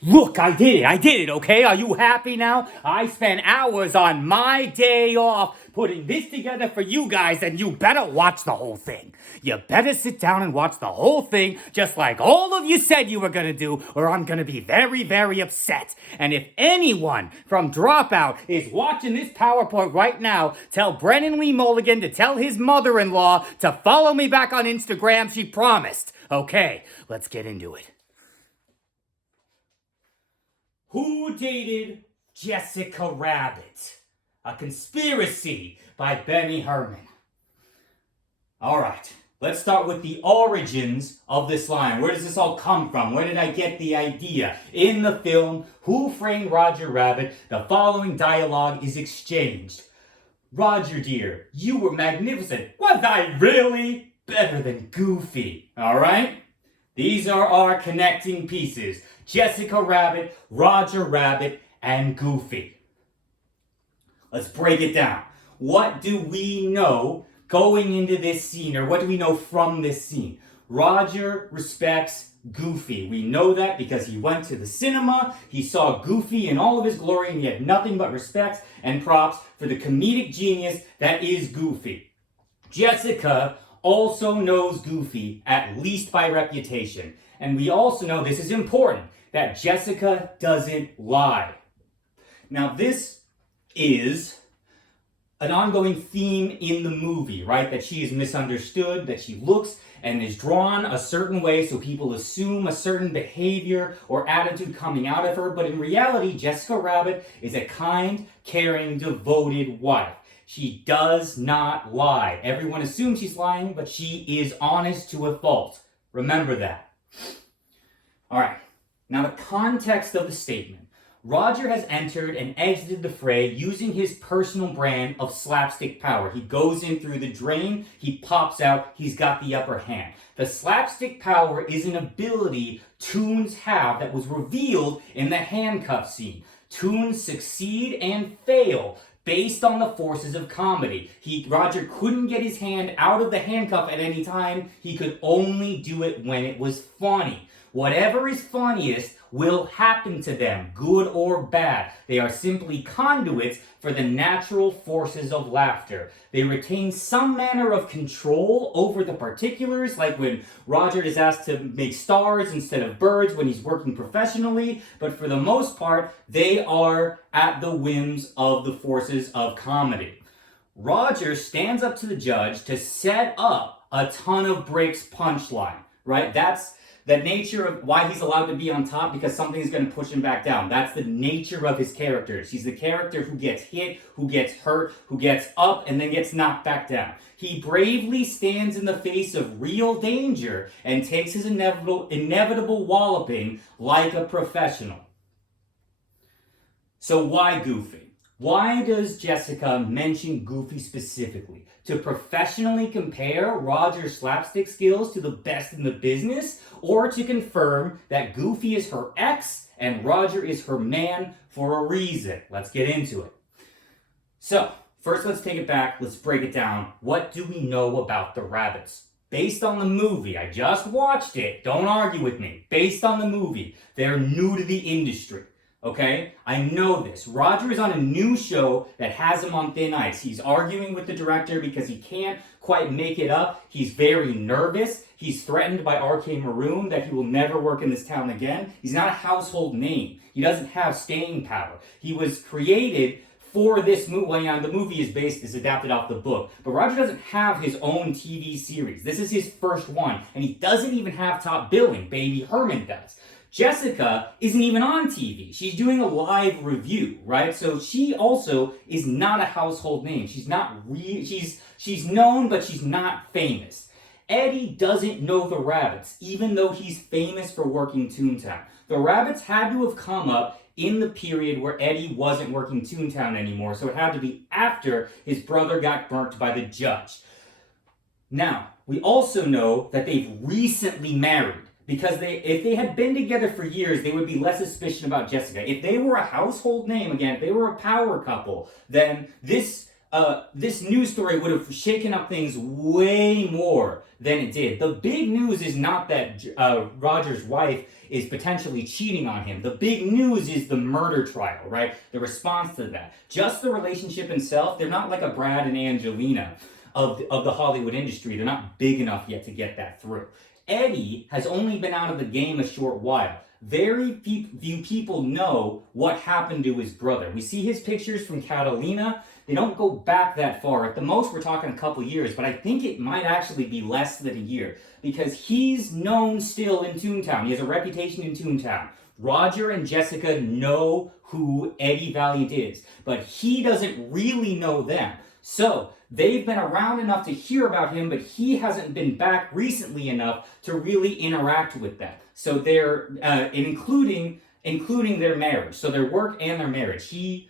Look, I did it, okay? Are you happy now? I spent hours on my day off putting this together for you guys, and you better watch the whole thing. You better sit down and watch the whole thing, just like all of you said you were gonna do, or I'm gonna be very, very upset. And if anyone from Dropout is watching this PowerPoint right now, tell Brennan Lee Mulligan to tell his mother-in-law to follow me back on Instagram, she promised. Okay, let's get into it. Who Dated Jessica Rabbit? A Conspiracy by Benny Herman. Alright, let's start with the origins of this line. Where does this all come from? Where did I get the idea? In the film, Who Framed Roger Rabbit, the following dialogue is exchanged. Roger dear, you were magnificent. Was I really? Better than Goofy. Alright? These are our connecting pieces. Jessica Rabbit, Roger Rabbit, and Goofy. Let's break it down. What do we know going into this scene, or what do we know from this scene? Roger respects Goofy. We know that because he went to the cinema, he saw Goofy in all of his glory, and he had nothing but respect and props for the comedic genius that is Goofy. Jessica also knows Goofy, at least by reputation. And we also know, this is important, that Jessica doesn't lie. Now, this is an ongoing theme in the movie, right? That she is misunderstood, that she looks and is drawn a certain way, so people assume a certain behavior or attitude coming out of her. But in reality, Jessica Rabbit is a kind, caring, devoted wife. She does not lie. Everyone assumes she's lying, but she is honest to a fault. Remember that. All right. Now, the context of the statement. Roger has entered and exited the fray using his personal brand of slapstick power. He goes in through the drain, he pops out, he's got the upper hand. The slapstick power is an ability Toons have that was revealed in the handcuff scene. Toons succeed and fail based on the forces of comedy. Roger couldn't get his hand out of the handcuff at any time. He could only do it when it was funny. Whatever is funniest will happen to them, good or bad. They are simply conduits for the natural forces of laughter. They retain some manner of control over the particulars, like when Roger is asked to make stars instead of birds when he's working professionally, but for the most part, they are at the whims of the forces of comedy. Roger stands up to the judge to set up a ton of breaks punchline, right? That's the nature of why he's allowed to be on top, because something's going to push him back down. That's the nature of his characters. He's the character who gets hit, who gets hurt, who gets up, and then gets knocked back down. He bravely stands in the face of real danger and takes his inevitable walloping like a professional. So why Goofy? Why does Jessica mention Goofy specifically? To professionally compare Roger's slapstick skills to the best in the business, or to confirm that Goofy is her ex and Roger is her man for a reason? Let's get into it. So, first let's take it back, let's break it down. What do we know about the rabbits? Based on the movie, I just watched it, don't argue with me. Based on the movie, they're new to the industry. Okay? I know this. Roger is on a new show that has him on thin ice. He's arguing with the director because he can't quite make it up. He's very nervous. He's threatened by RK Maroon that he will never work in this town again. He's not a household name. He doesn't have staying power. He was created for this movie. Well, the movie is adapted off the book. But Roger doesn't have his own TV series. This is his first one. And he doesn't even have top billing. Baby Herman does. Jessica isn't even on TV. She's doing a live review, right? So she also is not a household name. She's known, but she's not famous. Eddie doesn't know the Rabbits, even though he's famous for working Toontown. The Rabbits had to have come up in the period where Eddie wasn't working Toontown anymore, so it had to be after his brother got burnt by the judge. Now, we also know that they've recently married. Because if they had been together for years, they would be less suspicious about Jessica. If they were a household name, again, if they were a power couple, then this this news story would have shaken up things way more than it did. The big news is not that Roger's wife is potentially cheating on him. The big news is the murder trial, right? The response to that. Just the relationship itself, they're not like a Brad and Angelina of the Hollywood industry. They're not big enough yet to get that through. Eddie has only been out of the game a short while. Very few people know what happened to his brother. We see his pictures from Catalina. They don't go back that far. At the most, we're talking a couple years, but I think it might actually be less than a year because he's known still in Toontown. He has a reputation in Toontown. Roger and Jessica know who Eddie Valiant is, but he doesn't really know them. So they've been around enough to hear about him, but he hasn't been back recently enough to really interact with them. So they're including their marriage, so their work and their marriage. He's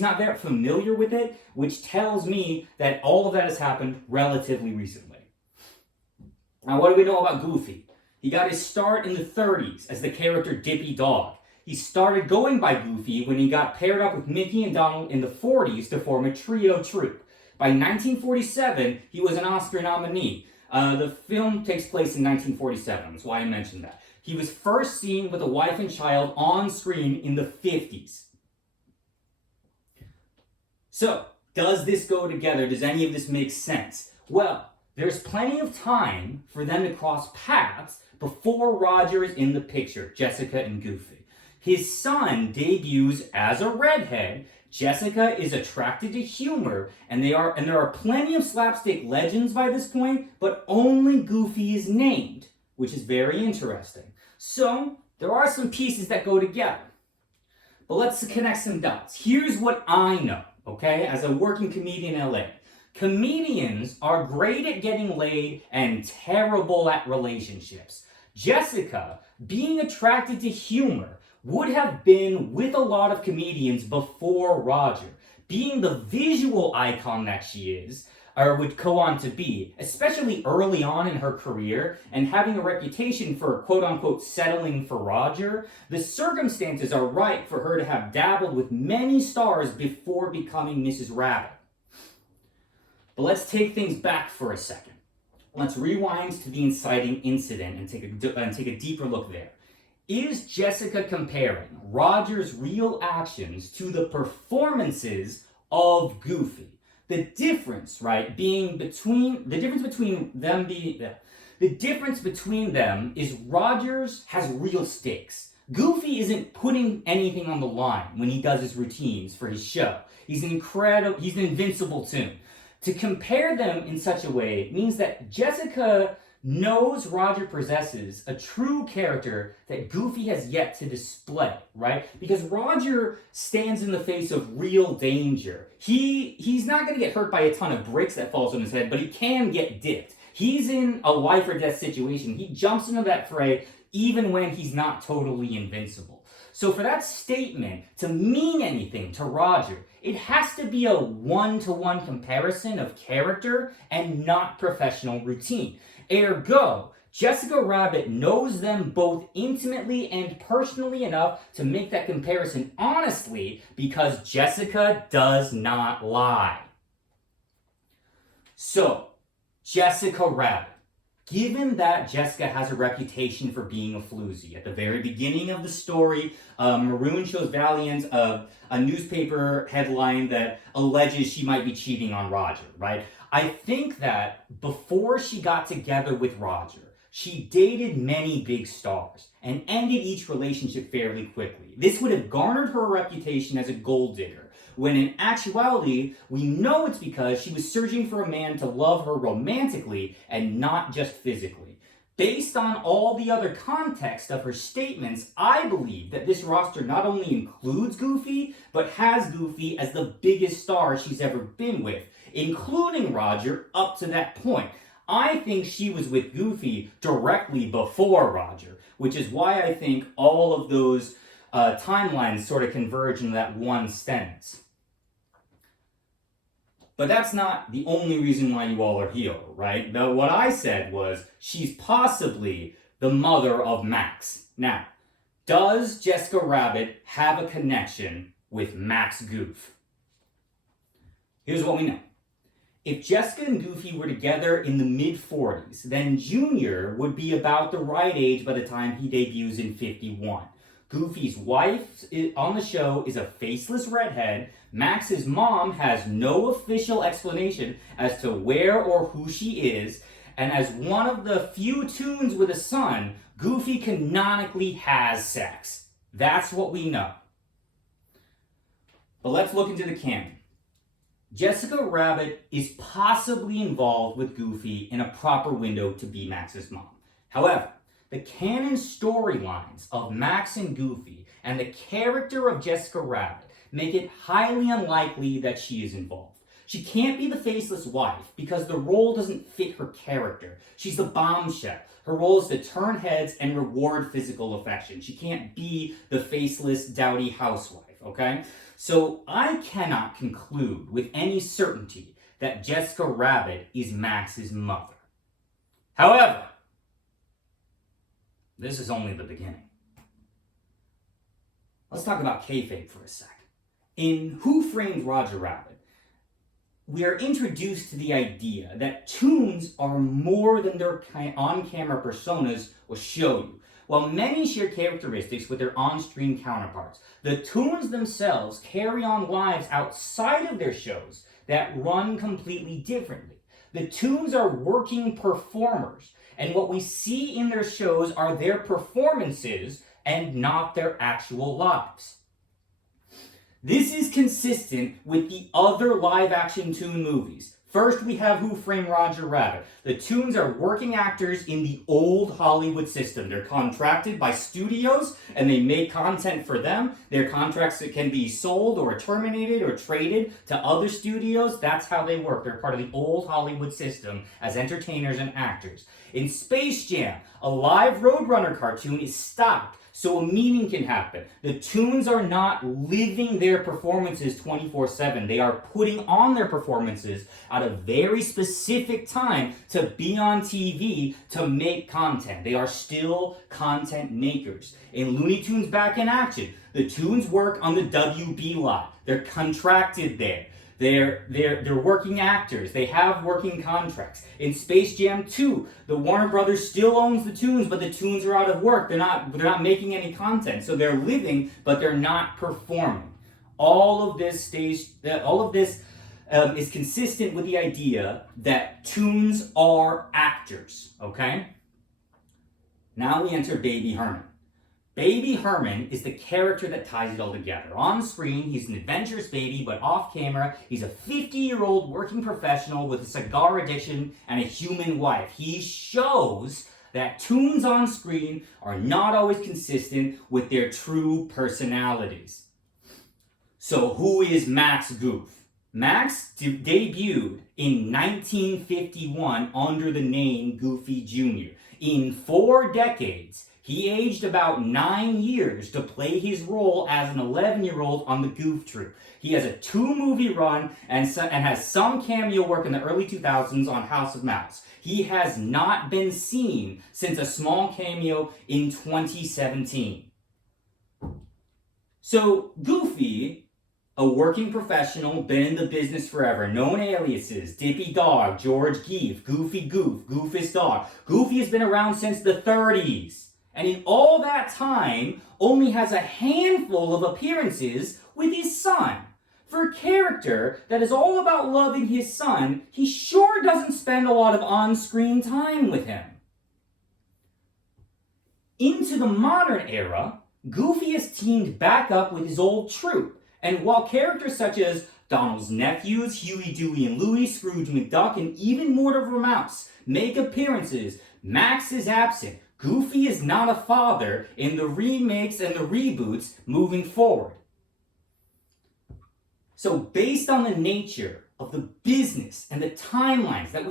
not that familiar with it, which tells me that all of that has happened relatively recently. Now, what do we know about Goofy? He got his start in the 30s as the character Dippy Dog. He started going by Goofy when he got paired up with Mickey and Donald in the 40s to form a trio troupe. By 1947, he was an Oscar nominee. The film takes place in 1947, that's why I mentioned that. He was first seen with a wife and child on screen in the 50s. So, does this go together? Does any of this make sense? Well, there's plenty of time for them to cross paths before Roger is in the picture, Jessica and Goofy. His son debuts as a redhead. Jessica is attracted to humor, and there are plenty of slapstick legends by this point, but only Goofy is named, which is very interesting. So, there are some pieces that go together. But let's connect some dots. Here's what I know, okay, as a working comedian in LA. Comedians are great at getting laid and terrible at relationships. Jessica, being attracted to humor, would have been with a lot of comedians before Roger. Being the visual icon that she is, or would go on to be, especially early on in her career, and having a reputation for quote-unquote settling for Roger, the circumstances are right for her to have dabbled with many stars before becoming Mrs. Rabbit. But let's take things back for a second. Let's rewind to the inciting incident and take a deeper look there. Is Jessica comparing Roger's real actions to the performances of Goofy? The difference, right, the difference between them is Rogers has real stakes. Goofy isn't putting anything on the line when he does his routines for his show. He's an invincible tune. To compare them in such a way means that Jessica knows Roger possesses a true character that Goofy has yet to display, right? Because Roger stands in the face of real danger. He's not going to get hurt by a ton of bricks that falls on his head, but he can get dipped. He's in a life or death situation. He jumps into that fray even when he's not totally invincible. So for that statement to mean anything to Roger, it has to be a one-to-one comparison of character and not professional routine. Ergo, Jessica Rabbit knows them both intimately and personally enough to make that comparison honestly because Jessica does not lie. So, Jessica Rabbit. Given that Jessica has a reputation for being a floozy, at the very beginning of the story, Maroon shows Valiant a newspaper headline that alleges she might be cheating on Roger, right? I think that before she got together with Roger, she dated many big stars and ended each relationship fairly quickly. This would have garnered her a reputation as a gold digger, when in actuality, we know it's because she was searching for a man to love her romantically and not just physically. Based on all the other context of her statements, I believe that this roster not only includes Goofy, but has Goofy as the biggest star she's ever been with, including Roger up to that point. I think she was with Goofy directly before Roger, which is why I think all of those timelines sort of converge in that one sentence. But that's not the only reason why you all are here, right? What I said was, she's possibly the mother of Max. Now, does Jessica Rabbit have a connection with Max Goof? Here's what we know. If Jessica and Goofy were together in the mid-40s, then Junior would be about the right age by the time he debuts in 51. Goofy's wife on the show is a faceless redhead. Max's mom has no official explanation as to where or who she is. And as one of the few Toons with a son, Goofy canonically has sex. That's what we know. But let's look into the canon. Jessica Rabbit is possibly involved with Goofy in a proper window to be Max's mom. However, the canon storylines of Max and Goofy and the character of Jessica Rabbit make it highly unlikely that she is involved. She can't be the faceless wife because the role doesn't fit her character. She's the bombshell. Her role is to turn heads and reward physical affection. She can't be the faceless, dowdy housewife, okay? So I cannot conclude with any certainty that Jessica Rabbit is Max's mother. However, this is only the beginning. Let's talk about kayfabe for a sec. In Who Framed Roger Rabbit, we are introduced to the idea that Toons are more than their on-camera personas will show you. While many share characteristics with their on-screen counterparts, the Toons themselves carry on lives outside of their shows that run completely differently. The Toons are working performers, and what we see in their shows are their performances and not their actual lives. This is consistent with the other live-action Toon movies. First, we have Who Framed Roger Rabbit. The Toons are working actors in the old Hollywood system. They're contracted by studios, and they make content for them. Their contracts that can be sold or terminated or traded to other studios. That's how they work. They're part of the old Hollywood system as entertainers and actors. In Space Jam, a live Roadrunner cartoon is stopped so a meeting can happen. The Toons are not living their performances 24/7. They are putting on their performances at a very specific time to be on TV to make content. They are still content makers. In Looney Tunes Back in Action, the Toons work on the WB lot. They're contracted there. They're working actors. They have working contracts. In Space Jam 2, the Warner Brothers still owns the Toons, but the Toons are out of work. They're not making any content. So they're living, but they're not performing. All of this is consistent with the idea that Toons are actors, okay? Now we enter Baby Herman. Baby Herman is the character that ties it all together. On screen, he's an adventurous baby, but off camera, he's a 50-year-old working professional with a cigar addiction and a human wife. He shows that Toons on screen are not always consistent with their true personalities. So who is Max Goof? Max debuted in 1951 under the name Goofy Jr. In 4 decades, he aged about 9 years to play his role as an 11-year-old on the Goof Troop. He has a 2-movie run and has some cameo work in the early 2000s on House of Mouse. He has not been seen since a small cameo in 2017. So Goofy, a working professional, been in the business forever, known aliases, Dippy Dog, George Geef, Goofy Goof, Goofus Dog. Goofy has been around since the 30s. And in all that time, only has a handful of appearances with his son. For a character that is all about loving his son, he sure doesn't spend a lot of on-screen time with him. Into the modern era, Goofy has teamed back up with his old troupe, and while characters such as Donald's nephews, Huey, Dewey, and Louie, Scrooge McDuck, and even Mortimer Mouse make appearances, Max is absent. Goofy is not a father in the remakes and the reboots moving forward. So based on the nature of the business and the timelines that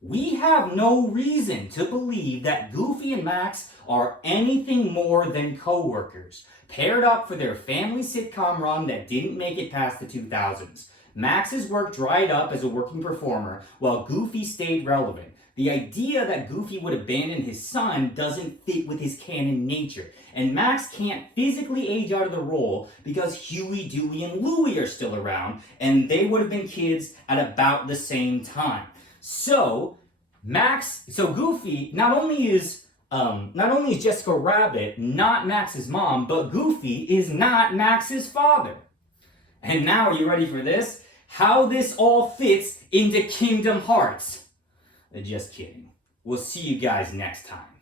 we have no reason to believe that Goofy and Max are anything more than co-workers, paired up for their family sitcom run that didn't make it past the 2000s. Max's work dried up as a working performer, while Goofy stayed relevant. The idea that Goofy would abandon his son doesn't fit with his canon nature. And Max can't physically age out of the role because Huey, Dewey, and Louie are still around, and they would have been kids at about the same time. So Goofy not only is Jessica Rabbit not Max's mom, but Goofy is not Max's father. And now, are you ready for this? How this all fits into Kingdom Hearts. Just kidding. We'll see you guys next time.